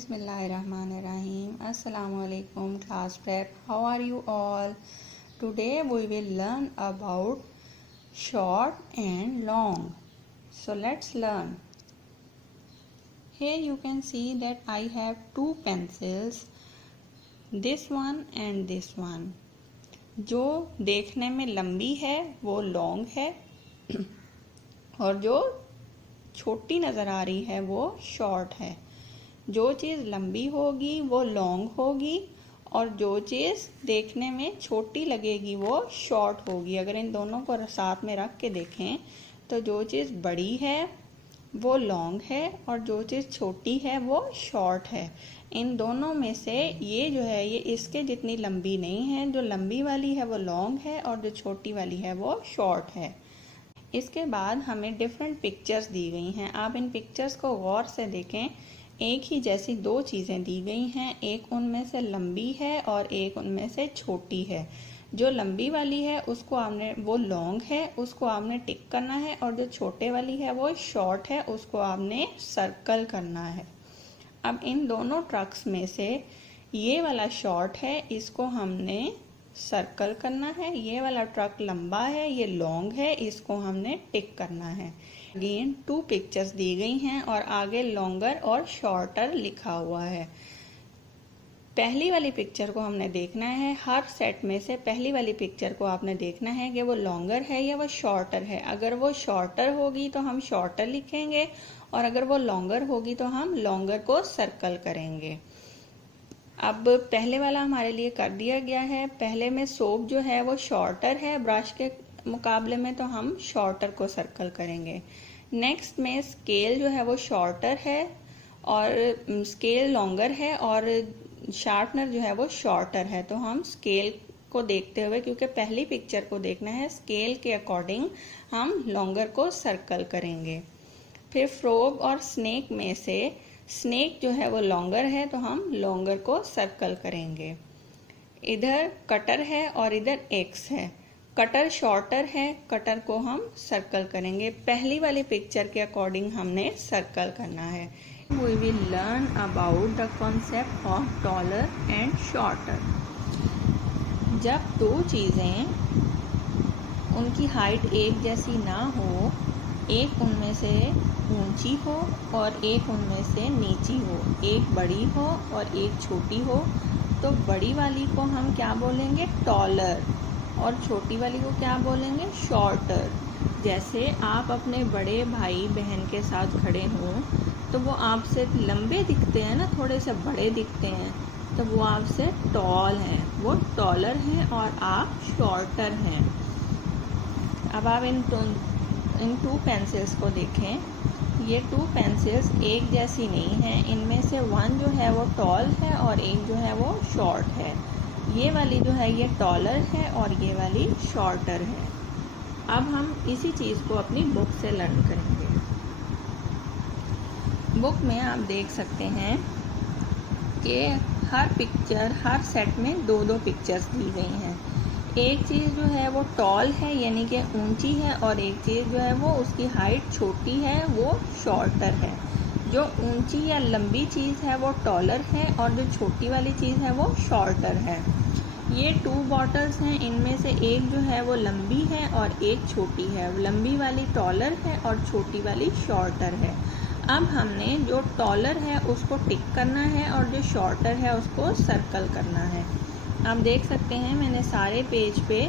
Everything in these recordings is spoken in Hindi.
Bismillahirrahmanirrahim. Assalamu alaikum class prep. How are you all? Today we will learn about short and long. So let's learn. Here you can see that I have two pencils, this one and this one. जो देखने में लंबी है वो लॉन्ग है और जो छोटी नज़र आ रही है वो शॉर्ट है। जो चीज़ लंबी होगी वो लॉन्ग होगी और जो चीज़ देखने में छोटी लगेगी वो शॉर्ट होगी। अगर इन दोनों को साथ में रख के देखें तो जो चीज़ बड़ी है वो लॉन्ग है और जो चीज़ छोटी है वो शॉर्ट है। इन दोनों में से ये जो है ये इसके जितनी लंबी नहीं है, जो लंबी वाली है वो लॉन्ग है और जो छोटी वाली है वो शॉर्ट है। इसके बाद हमें डिफरेंट पिक्चर्स दी गई हैं। आप इन पिक्चर्स को गौर से देखें। एक ही जैसी दो चीज़ें दी गई हैं, एक उनमें से लंबी है और एक उनमें से छोटी है। जो लंबी वाली है उसको आपने वो लॉन्ग है, उसको आपने टिक करना है और जो छोटे वाली है वो शॉर्ट है, उसको आपने सर्कल करना है। अब इन दोनों ट्रक्स में से ये वाला शॉर्ट है, इसको हमने सर्कल करना है। ये वाला ट्रक लंबा है, ये लॉन्ग है, इसको हमने टिक करना है। अगेन टू पिक्चर्स दी गई हैं और आगे लॉन्गर और शॉर्टर लिखा हुआ है। पहली वाली पिक्चर को हमने देखना है। हर सेट में से पहली वाली पिक्चर को आपने देखना है कि वो लॉन्गर है या वो शॉर्टर है। अगर वो शॉर्टर होगी तो हम शॉर्टर लिखेंगे और अगर वो लॉन्गर होगी तो हम लॉन्गर को सर्कल करेंगे। अब पहले वाला हमारे लिए कर दिया गया है। पहले में सोप जो है वो शॉर्टर है ब्रश के मुकाबले में, तो हम शॉर्टर को सर्कल करेंगे। नेक्स्ट में स्केल जो है वो शॉर्टर है और स्केल लॉन्गर है और शार्पनर जो है वो शॉर्टर है, तो हम स्केल को देखते हुए, क्योंकि पहली पिक्चर को देखना है, स्केल के अकॉर्डिंग हम लॉन्गर को सर्कल करेंगे। फिर फ्रॉग और स्नेक में से स्नेक जो है वो लॉन्गर है, तो हम लॉन्गर को सर्कल करेंगे। इधर कटर है और इधर एक्स है। कटर शॉर्टर है, कटर को हम सर्कल करेंगे। पहली वाली पिक्चर के अकॉर्डिंग हमने सर्कल करना है। We will learn about the concept of taller and shorter. जब दो चीज़ें उनकी हाइट एक जैसी ना हो, एक उनमें से ऊंची हो और एक उनमें से नीची हो, एक बड़ी हो और एक छोटी हो, तो बड़ी वाली को हम क्या बोलेंगे? टॉलर, और छोटी वाली को क्या बोलेंगे? शॉर्टर। जैसे आप अपने बड़े भाई बहन के साथ खड़े हों तो वो आपसे लंबे दिखते हैं ना, थोड़े से बड़े दिखते हैं, तो वो आपसे टॉल हैं, वो टॉलर हैं और आप शॉर्टर हैं। अब आप इन टू पेंसिल्स को देखें। ये टू पेंसिल्स एक जैसी नहीं हैं, इनमें से वन जो है वो टॉल है और एक जो है वो शॉर्ट है। ये वाली जो है ये टॉलर है और ये वाली शॉर्टर है। अब हम इसी चीज़ को अपनी बुक से लर्न करेंगे। बुक में आप देख सकते हैं कि हर पिक्चर, हर सेट में दो दो पिक्चर्स दी गई हैं। एक चीज़ जो है वो टॉल है यानी कि ऊंची है और एक चीज़ जो है वो उसकी हाइट छोटी है, वो शॉर्टर है। जो ऊंची या लंबी चीज़ है वो टॉलर है और जो छोटी वाली चीज़ है वो शॉर्टर है। ये टू बॉटल्स हैं, इनमें से एक जो है वो लंबी है और एक छोटी है। लंबी वाली टॉलर है और छोटी वाली शॉर्टर है। अब हमने जो टॉलर है उसको टिक करना है और जो शॉर्टर है उसको सर्कल करना है। आप देख सकते हैं मैंने सारे पेज पे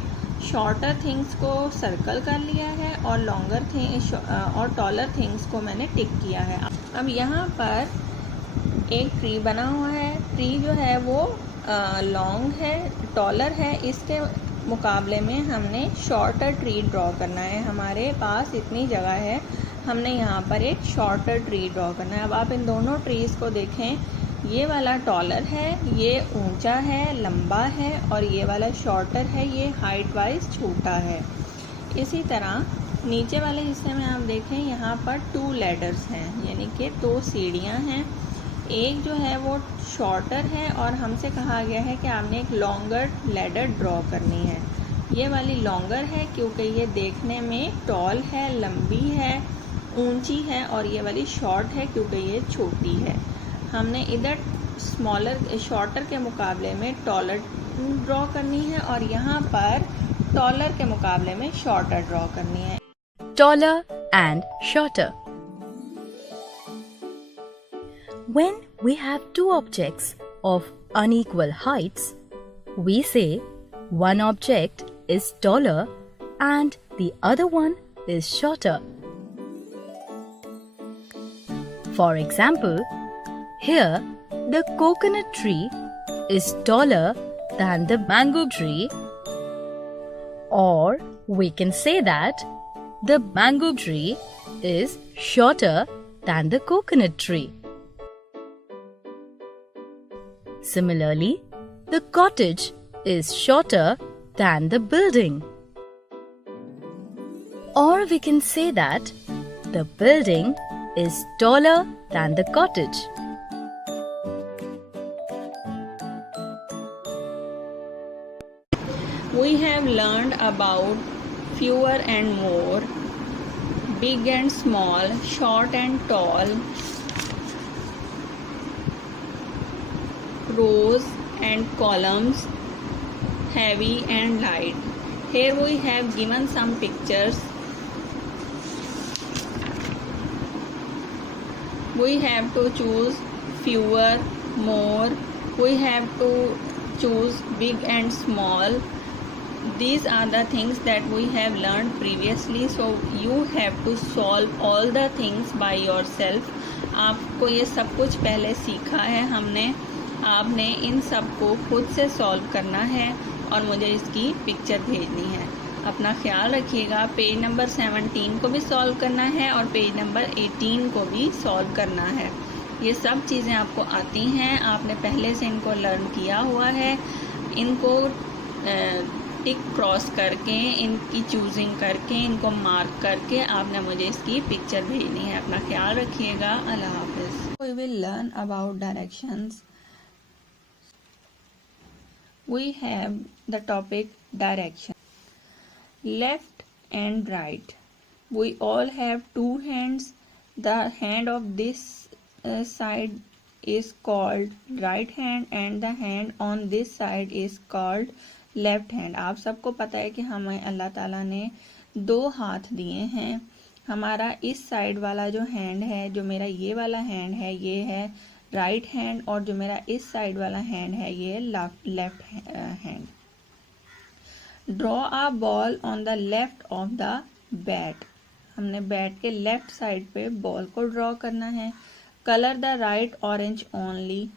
शॉर्टर थिंग्स को सर्कल कर लिया है और लॉन्गर थिंग्स और टॉलर थिंग्स को मैंने टिक किया है। अब यहाँ पर एक ट्री बना हुआ है। ट्री जो है वो लॉन्ग है, टॉलर है, इसके मुकाबले में हमने शॉर्टर ट्री ड्रॉ करना है। हमारे पास इतनी जगह है, हमने यहाँ पर एक शॉर्टर ट्री ड्रॉ करना है। अब आप इन दोनों ट्रीज़ को देखें। ये वाला टॉलर है, ये ऊंचा है, लंबा है और ये वाला शॉर्टर है, ये हाइट वाइज छोटा है। इसी तरह नीचे वाले हिस्से में आप देखें, यहाँ पर टू लैडर्स हैं यानी कि दो सीढ़ियाँ हैं। एक जो है वो शॉर्टर है और हमसे कहा गया है कि आपने एक लॉन्गर लैडर ड्रॉ करनी है। ये वाली लॉन्गर है क्योंकि ये देखने में टॉल है, लंबी है, ऊंची है और ये वाली शॉर्ट है क्योंकि ये छोटी है। हमने इधर स्मॉलर शॉर्टर के मुकाबले में टॉलर ड्रॉ करनी है और यहाँ पर टॉलर के मुकाबले में शॉर्टर ड्रॉ करनी है. Taller and shorter. When we have two objects of unequal heights, we say one object is taller and the other one is shorter. For example, here the coconut tree is taller than the mango tree, or we can say that the mango tree is shorter than the coconut tree. Similarly, the cottage is shorter than the building. Or we can say that the building is taller than the cottage. We have learned about fewer and more, big and small, short and tall, rows and columns, heavy and light. Here we have given some pictures. We have to choose fewer, more. We have to choose big and small. These are the things that we have learned previously, so you have to solve all the things by yourself. आपको ये सब कुछ पहले सीखा है हमने, आपने इन सब को खुद से सॉल्व करना है और मुझे इसकी पिक्चर भेजनी है. अपना ख्याल रखिएगा. पेज नंबर 17 को भी सॉल्व करना है और पेज नंबर 18 को भी सॉल्व करना है. ये सब चीज़ें आपको आती हैं, आपने पहले से इनको लर्न किया हुआ है. इनको टिक क्रॉस करके, इनकी चूजिंग करके, इनको मार्क करके आपने मुझे इसकी पिक्चर भेजनी है. अपना ख्याल रखिएगा. अल्लाह हाफिज़. We will learn about directions. We have the topic direction. Left and right. We all have two hands. The hand of this side is called right hand and the hand on this side is called left hand. आप सबको पता है कि हमें अल्लाह ताला ने दो हाथ दिए हैं. हमारा इस साइड वाला जो हैंड है, जो मेरा ये वाला हैंड है, ये है राइट हैंड और जो मेरा इस साइड वाला हैंड है ये left hand. Draw a ball on the left of the bat. हमने बैट के लेफ्ट साइड पे बॉल को ड्रॉ करना है. Colour the right orange only.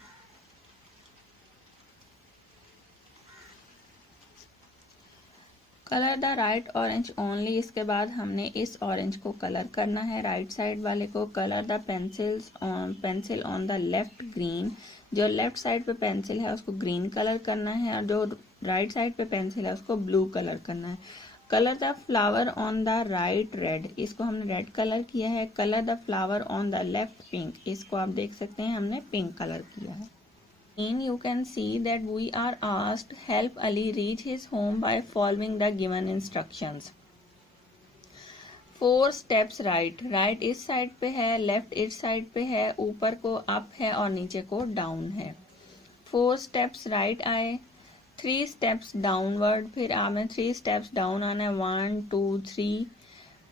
Colour the right orange only. इसके बाद हमने इस ऑरेंज को कलर करना है, राइट साइड वाले को. Colour the pencil on the left green. जो लेफ्ट साइड पे पेंसिल है उसको ग्रीन कलर करना है और जो राइट साइड पे पेंसिल है उसको ब्लू कलर करना है. Colour the flower on the right red. इसको हमने रेड कलर किया है. Colour the flower on the left pink. इसको आप देख सकते हैं हमने पिंक कलर किया है. You can see that we are asked help Ali reach his home by following the given instructions. 4 steps right. Right इस साइड पे है, लेफ्ट इस साइड पे है, ऊपर को अप है और नीचे को डाउन है. 4 steps राइट आए, 3 steps डाउनवर्ड. फिर आपने 3 steps डाउन आना है, 1 2 3.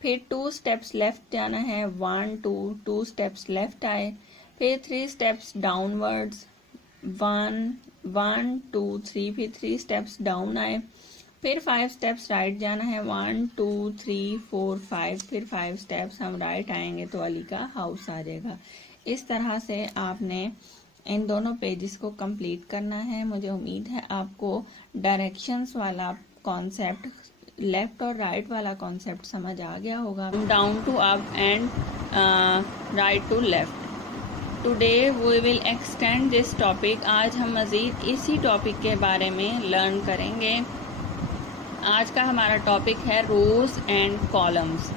फिर 2 steps लेफ्ट जाना है, 1 2 2 steps लेफ्ट आए. फिर 3 steps डाउनवर्ड्स, 1 1 2 3. फिर 3 steps डाउन आए. फिर 5 steps राइट जाना है, 1 2 3 4 5. फिर 5 steps हम राइट आएंगे तो अली का हाउस आ जाएगा. इस तरह से आपने इन दोनों पेजेस को कंप्लीट करना है. मुझे उम्मीद है आपको डायरेक्शंस वाला कॉन्सेप्ट, लेफ्ट और राइट वाला कॉन्सेप्ट समझ आ गया होगा. Down to up and right to left. Today we will extend this topic. आज हम मज़ीद इसी टॉपिक के बारे में लर्न करेंगे. आज का हमारा टॉपिक है रोज़ एंड कॉलम्स.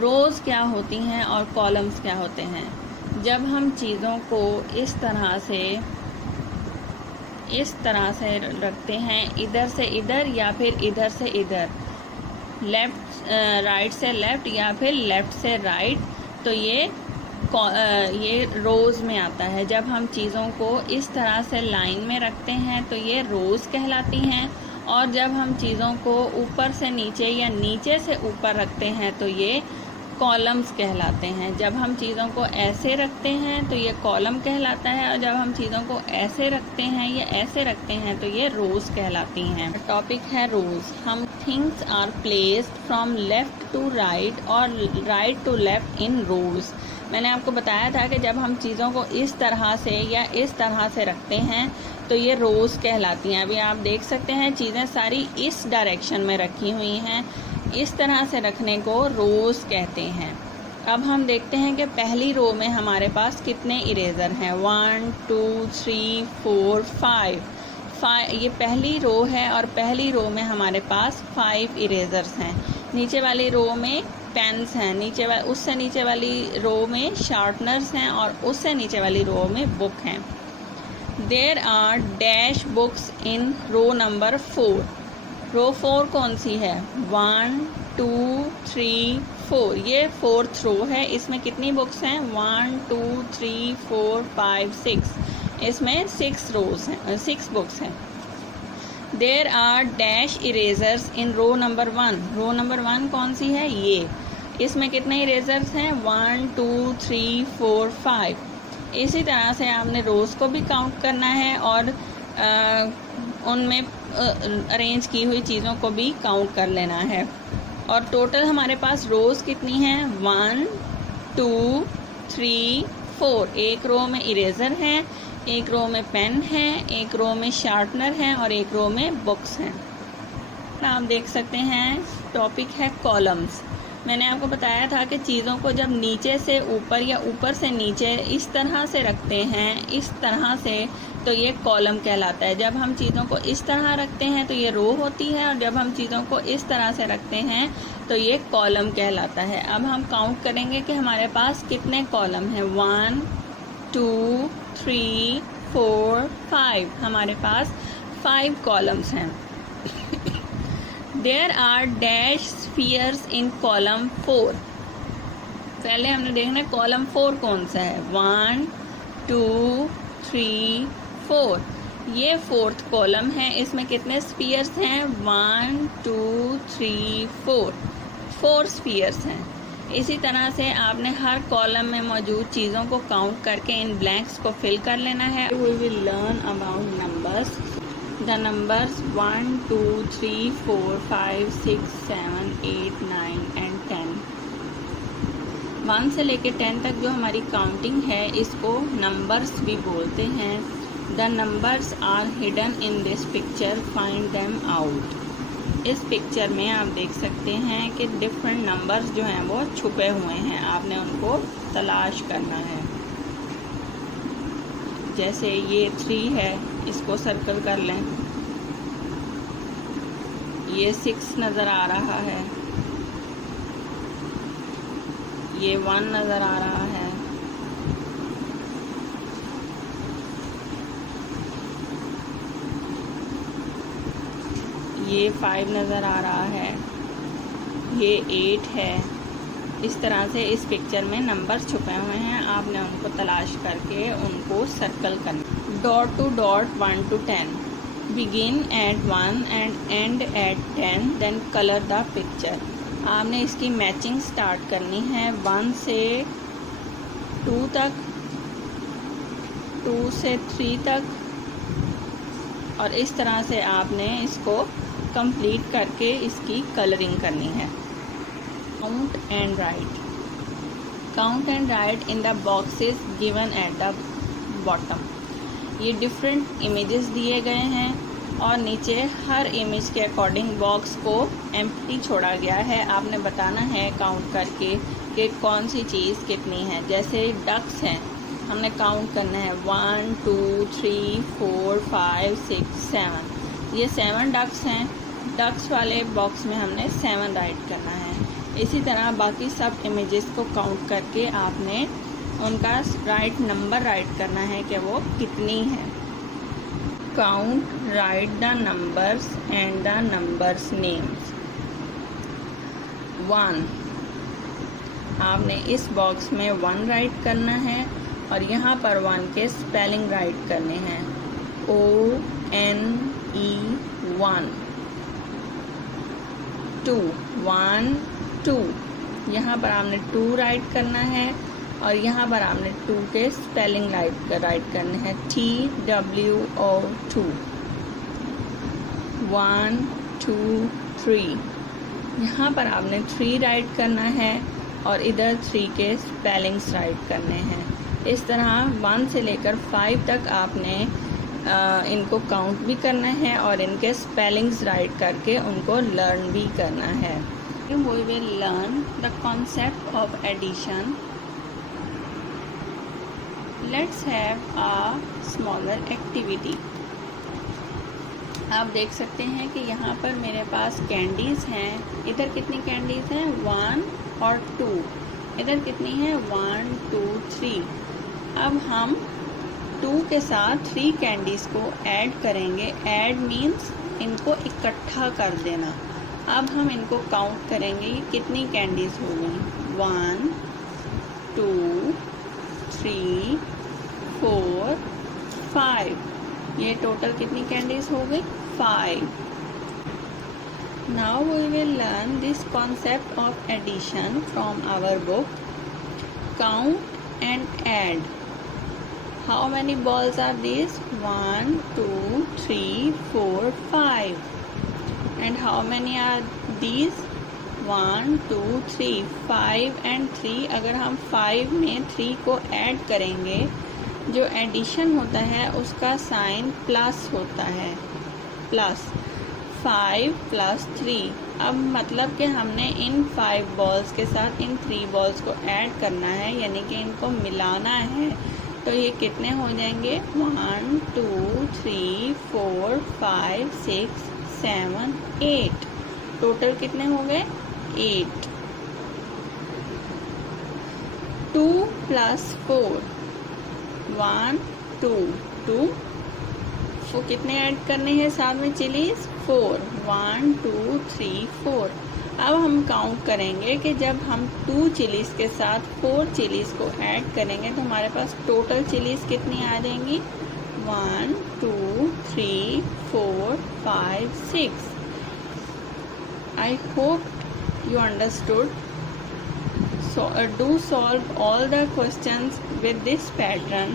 रोज़ क्या होती हैं और कॉलम्स क्या होते हैं. जब हम चीज़ों को इस तरह से रखते हैं, इधर से इधर या फिर इधर से इधर, लेफ्ट राइट से लेफ्ट या फिर लेफ्ट से राइट, तो ये ये रोज़ में आता है। जब हम चीज़ों को इस तरह से लाइन में रखते हैं तो ये रोज़ कहलाती हैं, और जब हम चीज़ों को ऊपर से नीचे या नीचे से ऊपर रखते हैं तो ये कॉलम्स कहलाते हैं। जब हम चीज़ों को ऐसे रखते हैं तो ये कॉलम कहलाता है, और जब हम चीज़ों को ऐसे रखते हैं या ऐसे रखते हैं तो ये रोज़ कहलाती हैं। टॉपिक है रोज़। हम things are placed from left to right और right to left in rows. मैंने आपको बताया था कि जब हम चीज़ों को इस तरह से या इस तरह से रखते हैं तो ये रोज़ कहलाती हैं। अभी आप देख सकते हैं चीज़ें सारी इस डायरेक्शन में रखी हुई हैं, इस तरह से रखने को रोज़ कहते हैं। अब हम देखते हैं कि पहली रो में हमारे पास कितने इरेज़र हैं। 1 2 3 4 5 ये पहली रो है, और पहली रो में हमारे पास 5 इरेज़र्स हैं। नीचे वाली रो में पेन्स हैं, उससे नीचे वाली रो में शार्पनर्स हैं, और उससे नीचे वाली रो में बुक हैं। There are dash books in row number 4। Row 4 कौन सी है? 1 2 3 4, ये 4th रो है। इसमें कितनी बुक्स हैं? 1 2 3 4 5 6, इसमें 6 रोज हैं, 6 बुक्स हैं। There are dash erasers in row number 1। Row number 1 कौन सी है? ये। इसमें कितने इरेजर्स हैं? 1 2 3 4 5। इसी तरह से आपने रोज़ को भी काउंट करना है, और उनमें अरेंज की हुई चीज़ों को भी काउंट कर लेना है। और टोटल हमारे पास रोज़ कितनी हैं? 1 2 3 4। एक रो में इरेज़र हैं, एक रो में पेन है, एक रो में शार्पनर है, और एक रो में बुक्स हैं। आप देख सकते हैं टॉपिक है कॉलम्स। मैंने आपको बताया था कि चीज़ों को जब नीचे से ऊपर या ऊपर से नीचे इस तरह से रखते हैं, इस तरह से, तो ये कॉलम कहलाता है। जब हम चीज़ों को इस तरह रखते हैं तो ये रो होती है, और जब हम चीज़ों को इस तरह से रखते हैं तो ये कॉलम कहलाता है। अब हम काउंट करेंगे कि हमारे पास कितने कॉलम हैं। 1 2 3 4 5। हमारे पास 5 कॉलम्स हैं। There are dash spheres in column 4। पहले हमने देखना है कॉलम 4 कौन सा है। 1 2 3 4, ये 4th कॉलम है। इसमें कितने स्फीयर्स हैं? 1 2 3 4, 4 स्फीयर्स हैं। इसी तरह से आपने हर कॉलम में मौजूद चीज़ों को काउंट करके इन ब्लैंक्स को फिल कर लेना है। We will learn about numbers. The numbers 1 2 3 4 5 6 7 8 9 and 10। 1 से लेके 10 तक जो हमारी काउंटिंग है इसको नंबर्स भी बोलते हैं। The numbers are hidden in this picture, find them out. इस पिक्चर में आप देख सकते हैं कि डिफरेंट नंबर्स जो हैं वो छुपे हुए हैं, आपने उनको तलाश करना है। जैसे ये 3 है, इसको सर्कल कर लें। ये 6 नज़र आ रहा है, ये 1 नज़र आ रहा है, ये 5 नज़र आ रहा है, ये 8 है। इस तरह से इस पिक्चर में नंबर छुपे हुए हैं, आपने उनको तलाश करके उनको सर्कल करना। Dot to dot 1 to 10, begin at 1 and end at 10, then colour the picture. आपने इसकी मैचिंग स्टार्ट करनी है 1 से 2 तक, 2 से 3 तक, और इस तरह से आपने इसको कंप्लीट करके इसकी कलरिंग करनी है। Count and right. Count and right in the boxes given at the bottom. ये डिफरेंट इमेजेस दिए गए हैं, और नीचे हर इमेज के अकॉर्डिंग बॉक्स को एम्प्टी छोड़ा गया है। आपने बताना है काउंट करके कि कौन सी चीज़ कितनी है। जैसे डक्स हैं, हमने काउंट करना है 1 2 3 4 5 6 7। ये 7 डक्स हैं। डक्स वाले बॉक्स में हमने 7 राइट करना है। इसी तरह बाकी सब इमेजेस को काउंट करके आपने उनका राइट नंबर राइट करना है कि वो कितनी है। Count, right the numbers and the numbers names. 1 आपने इस बॉक्स में 1 राइट करना है और यहाँ पर 1 के स्पेलिंग राइट करने हैं, ONE 1, 2 1 2, यहाँ पर आपने 2 राइट करना है और यहाँ पर आपने 2 के स्पेलिंग राइट करने हैं, TWO 2, 1 2 3, यहाँ पर आपने 3 राइट करना है और इधर 3 के स्पेलिंग्स राइट करने हैं। इस तरह 1 से लेकर 5 तक आपने इनको काउंट भी करना है और इनके स्पेलिंग्स राइट करके उनको लर्न भी करना है। We will learn the concept of addition. Let's have a smaller activity. आप देख सकते हैं कि यहाँ पर मेरे पास कैंडीज़ हैं। इधर कितनी कैंडीज़ हैं? 1 और 2। इधर कितनी है? 1 2 3। अब हम 2 के साथ 3 कैंडीज़ को ऐड करेंगे। ऐड मीन्स इनको इकट्ठा कर देना। अब हम इनको काउंट करेंगे कितनी कैंडीज़ हो गई। 1 2 3 4 5। ये टोटल कितनी कैंडीज़ हो गई? 5। Now we will learn this concept of addition from our book. Count and add. How many balls are these? 1 2 3 4 5. And how many are these? 1 2 3 5 and 3। अगर हम 5 में 3 को ऐड करेंगे, जो एडिशन होता है उसका साइन प्लस होता है, प्लस 5 + 3। अब मतलब कि हमने इन 5 बॉल्स के साथ इन 3 बॉल्स को ऐड करना है, यानी कि इनको मिलाना है। तो ये कितने हो जाएंगे? 1 2 3 4 5 6 7 8। टोटल कितने हो गए? 8। 2 + 4 1 2 2। वो कितने ऐड करने हैं साथ में चिलीज? 4। 1 2 3 4। अब हम काउंट करेंगे कि जब हम 2 चिलीज के साथ 4 चिलीज को ऐड करेंगे तो हमारे पास टोटल चिलीज कितनी आ जाएंगी? 1 2 3 4 5 6। I hope you understood. So do solve all the questions with this pattern.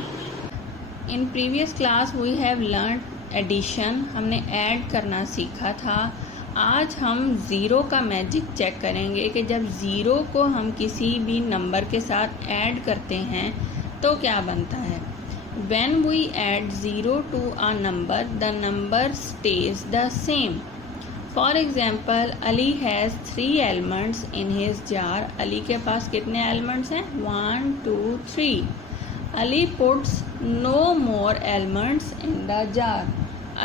In previous class we have learned addition. हमने ऐड करना सीखा था। आज हम ज़ीरो का मैजिक चेक करेंगे कि जब ज़ीरो को हम किसी भी नंबर के साथ ऐड करते हैं तो क्या बनता है। When we add 0 to a number, the number stays the same. For example, Ali has 3 elements in his jar. Ali के पास कितने elements हैं? 1 2 3. Ali puts no more elements in the jar.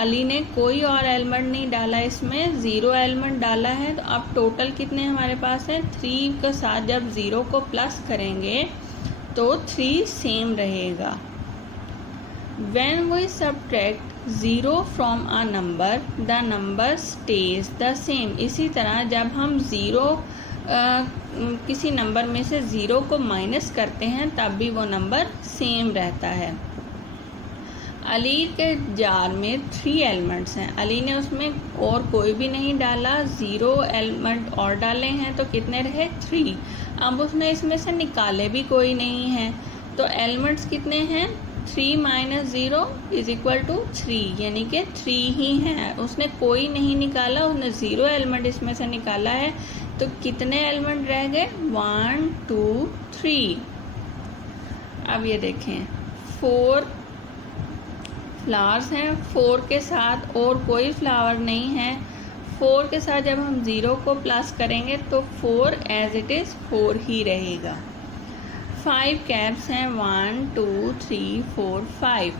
Ali ने कोई और एलिमेंट नहीं डाला, इसमें 0 एलिमेंट डाला है। तो अब टोटल कितने हमारे पास है? 3 के साथ जब 0 को प्लस करेंगे तो 3 सेम रहेगा। When we subtract 0 from a number, the number stays the same. इसी तरह जब हम किसी नंबर में से 0 को माइनस करते हैं तब भी वो नंबर सेम रहता है। अली के जार में 3 एलिमेंट्स हैं। अली ने उसमें और कोई भी नहीं डाला, 0 एलिमेंट और डाले हैं तो कितने रहे? 3। अब उसने इसमें से निकाले भी कोई नहीं है, तो एलिमेंट्स कितने हैं? 3 - 0 = 3, यानी कि 3 ही हैं। उसने कोई नहीं निकाला, उसने 0 एलिमेंट इसमें से निकाला है, तो कितने एलिमेंट रह गए? 1 2 3। अब ये देखें 4 फ्लावर्स हैं, 4 के साथ और कोई फ्लावर नहीं है। 4 के साथ जब हम 0 को प्लस करेंगे तो 4 एज इट इज़ 4 ही रहेगा। 5 कैप्स हैं, 1 2 3 4 5।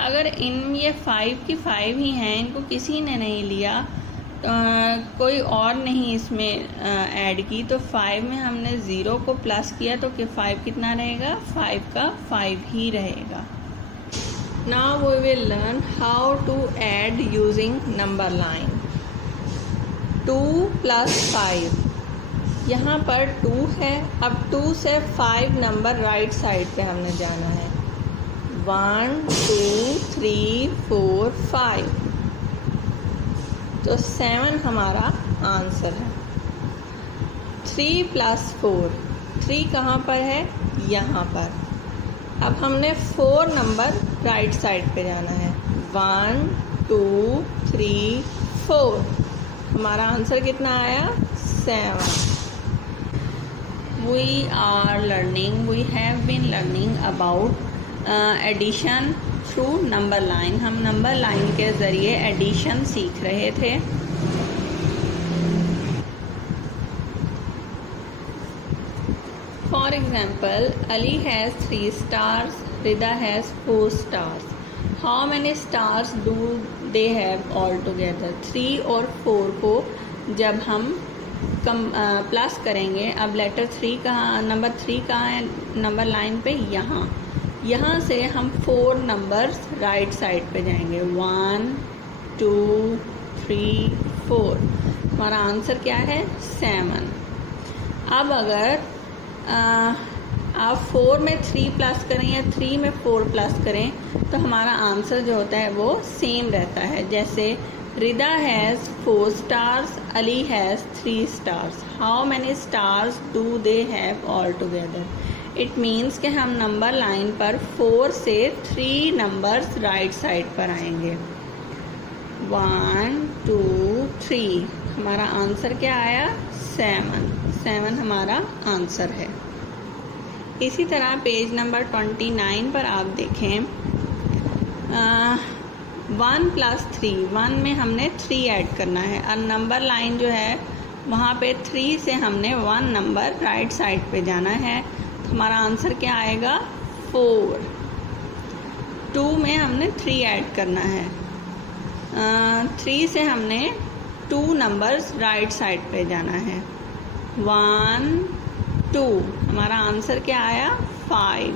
अगर ये 5 की 5 ही हैं, इनको किसी ने नहीं लिया, कोई और नहीं इसमें ऐड की, तो 5 में हमने 0 को प्लस किया तो 5 कितना रहेगा? 5 का 5 ही रहेगा। Now we will learn how to add using number line. 2 + 5. यहाँ पर 2 है। अब 2 से 5 नंबर राइट साइड पे हमने जाना है। 1 2 3 4 5, तो 7 हमारा आंसर है। 3 + 4, 3 कहाँ पर है? यहाँ पर। अब हमने 4 नंबर राइट साइड पे जाना है। 1 2 3 4, हमारा आंसर कितना आया? 7। We have been learning about addition through number line। हम नंबर लाइन के ज़रिए एडिशन सीख रहे थे। For example, Ali has 3 stars, Rida has 4 stars. How many stars do they have altogether? 3 और 4 को जब हम प्लस करेंगे, अब लेटर 3 कहाँ, नंबर 3 कहाँ है नंबर लाइन पे? यहाँ से हम 4 नंबर्स राइट साइड पे जाएंगे। 1 2 3 4, हमारा आंसर क्या है? 7। अब अगर आप 4 में 3 प्लस करें या 3 में 4 प्लस करें तो हमारा आंसर जो होता है वो सेम रहता है। जैसे Rida has 4 stars, Ali has 3 stars. How many stars do they have altogether? It means कि हम नंबर लाइन पर 4 से 3 नंबर्स राइट साइड पर आएंगे। 1 2 3, हमारा आंसर क्या आया? 7 हमारा आंसर है। इसी तरह पेज नंबर 29 पर आप देखें, 1 + 3, 1 में हमने 3 ऐड करना है और नंबर लाइन जो है वहाँ पे 3 से हमने 1 नंबर राइट साइड पे जाना है, तो हमारा आंसर क्या आएगा? 4। 2 में हमने 3 ऐड करना है, 3 से हमने 2 नंबर्स राइट साइड पे जाना है। 1 2, हमारा आंसर क्या आया? 5।